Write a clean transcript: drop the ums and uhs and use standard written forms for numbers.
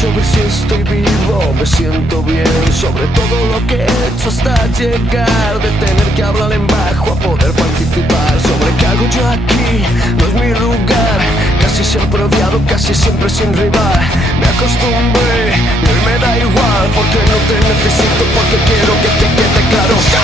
sobre si estoy vivo, me siento bien sobre todo lo que he hecho hasta llegar de tener que hablar en bajo a poder participar. Sobre qué hago yo aquí, no es mi lugar. Casi siempre odiado, casi siempre sin rival. Me acostumbré y hoy me da igual, porque no te necesito, porque quiero que te quede claro.